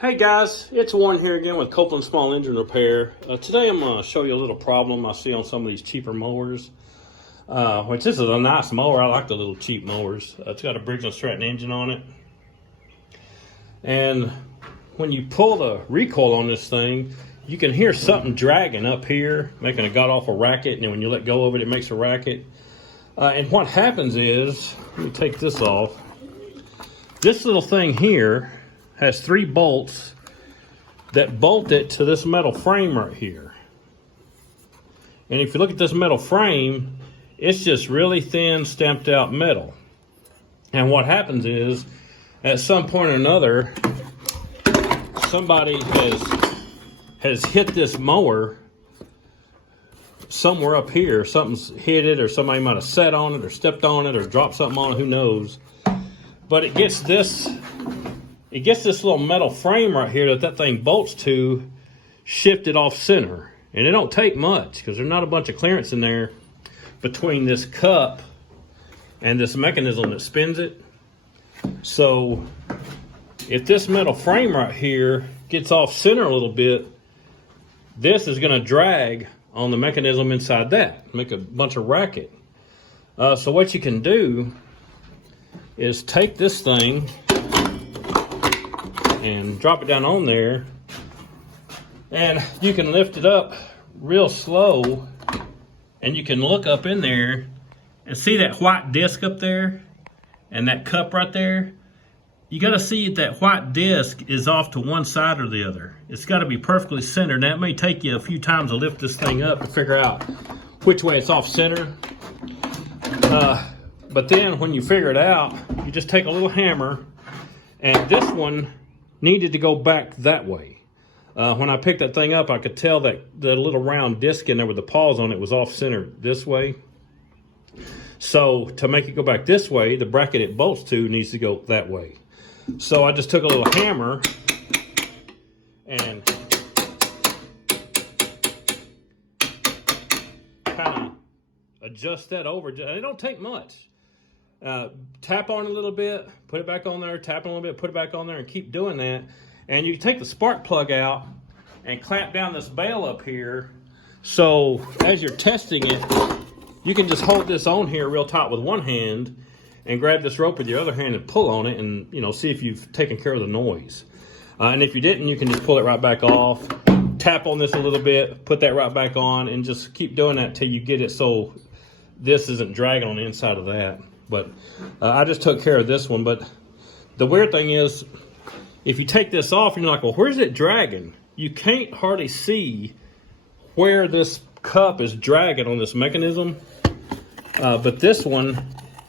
Hey guys, it's Warren here again with Copeland Small Engine Repair. Today I'm going to show you a little problem I see on some of these cheaper mowers. Which this is a nice mower. I like the little cheap mowers. It's got a Briggs & Stratton engine on it. And when you pull the recoil on this thing, you can hear something dragging up here, making a god-awful racket. And then when you let go of it, it makes a racket. And what happens is, let me take this off. This little thing here has 3 bolts that bolt it to this metal frame right here. And if you look at this metal frame, it's just really thin stamped out metal. And what happens is, at some point or another, somebody has hit this mower somewhere up here. Something's hit it, or somebody might have sat on it or stepped on it or dropped something on it, who knows. But it gets this little metal frame right here that thing bolts to shifted off center. And it don't take much because there's not a bunch of clearance in there between this cup and this mechanism that spins it. So if this metal frame right here gets off center a little bit, this is going to drag on the mechanism inside that, make a bunch of racket. So what you can do is take this thing and drop it down on there, and you can lift it up real slow, and you can look up in there and see that white disc up there and that cup right there. You got to see that white disc is off to one side or the other. It's got to be perfectly centered. Now, it may take you a few times to lift this thing up to figure out which way it's off center. But then when you figure it out, you just take a little hammer, and this one needed to go back that way. When I picked that thing up, I could tell that the little round disc in there with the paws on it was off center this way. So to make it go back this way, the bracket it bolts to needs to go that way. So I just took a little hammer and kind of adjust that over. And it don't take much. Tap on it a little bit, put it back on there, tap on a little bit, put it back on there, and keep doing that. And you take the spark plug out and clamp down this bail up here. So as you're testing it, you can just hold this on here real tight with one hand and grab this rope with your other hand and pull on it, and see if you've taken care of the noise. And if you didn't, you can just pull it right back off, tap on this a little bit, put that right back on, and just keep doing that till you get it so this isn't dragging on the inside of that. But I just took care of this one. But the weird thing is, if you take this off, you're like, well, where's it dragging? You can't hardly see where this cup is dragging on this mechanism. But this one,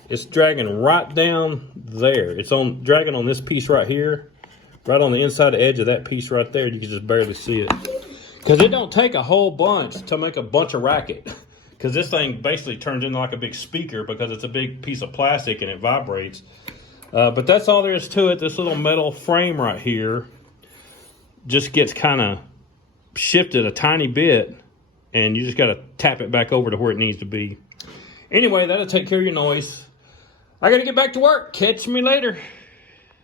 it's dragging right down there. It's dragging on this piece right here, right on the inside edge of that piece right there. You can just barely see it. Because it don't take a whole bunch to make a bunch of racket. Because this thing basically turns into like a big speaker because it's a big piece of plastic and it vibrates. But that's all there is to it. This little metal frame right here just gets kind of shifted a tiny bit, and you just got to tap it back over to where it needs to be. Anyway, that'll take care of your noise. I got to get back to work. Catch me later.